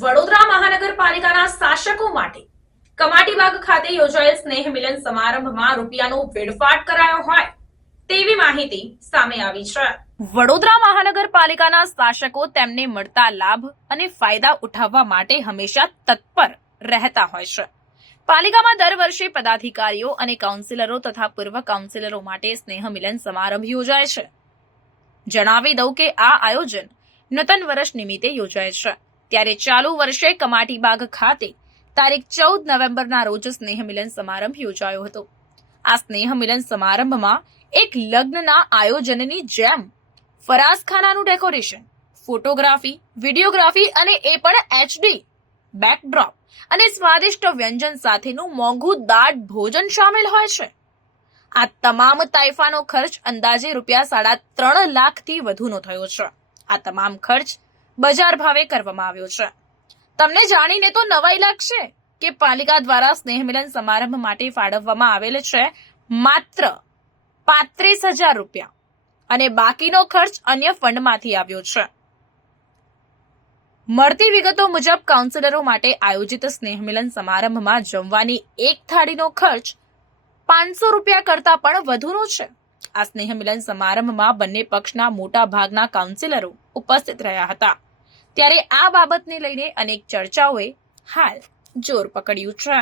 વડોદરા મહાનગરપાલિકાના શાસકો માટે કમાટીબાગ ખાતે યોજાયેલ સ્નેહ મિલન સમારંભમાં રૂપિયાનો વેડફાટ કરાયો હોય તેવી માહિતી સામે આવી છે. વડોદરા મહાનગરપાલિકાના શાસકો તેમને મળતા લાભ અને ફાયદા ઉઠાવવા માટે હંમેશા તત્પર રહેતા હોય છે. પાલિકામાં દર વર્ષે પદાધિકારીઓ અને કાઉન્સિલરો તથા પૂર્વ કાઉન્સિલરો માટે સ્નેહ મિલન સમારંભ યોજાય છે. જણાવી દઉં કે આ આયોજન નૂતન વર્ષ નિમિત્તે યોજાય છે. ત્યારે ચાલુ વર્ષે કમાટીબાગ ખાતે તારીખ ચૌદ નવેમ્બરના રોજ સ્નેહ મિલન સમારંભ યોજાયો હતો. આ સ્નેહ મિલન સમારંભમાં એક લગ્નના આયોજનની જેમ ફરાસખાનાનું ડેકોરેશન, ફોટોગ્રાફી, વિડીયોગ્રાફી અને એ પણ એચડી બેકડ્રોપ અને સ્વાદિષ્ટ વ્યંજન સાથેનું મોંઘું દાટ ભોજન સામેલ હોય છે. આ તમામ તાઇફાનો ખર્ચ અંદાજે રૂપિયા સાડા ત્રણ લાખથી વધુનો થયો છે. આ તમામ ખર્ચ બજાર ભાવે કરવામાં આવ્યો છે. તમને જાણીને તો નવાઈ લાગશે કે પાલિકા દ્વારા સ્નેહમિલન સમારંભ માટે ફાળવવામાં આવેલ છે માત્ર પાંત્રીસ હજાર રૂપિયા અને બાકીનો ખર્ચ અન્ય ફંડમાંથી આવ્યો છે. મળતી વિગતો મુજબ કાઉન્સિલરો માટે આયોજિત સ્નેહમિલન સમારંભમાં જમવાની એક થાળીનો ખર્ચ પાંચસો રૂપિયા કરતા પણ વધુનો છે. આ સ્નેહ મિલન સમારંભમાં બંને પક્ષના મોટા ભાગના કાઉન્સિલરો ઉપસ્થિત રહ્યા હતા. ત્યારે આ બાબતને લઈને અનેક ચર્ચાઓએ હાલ જોર પકડ્યું છે.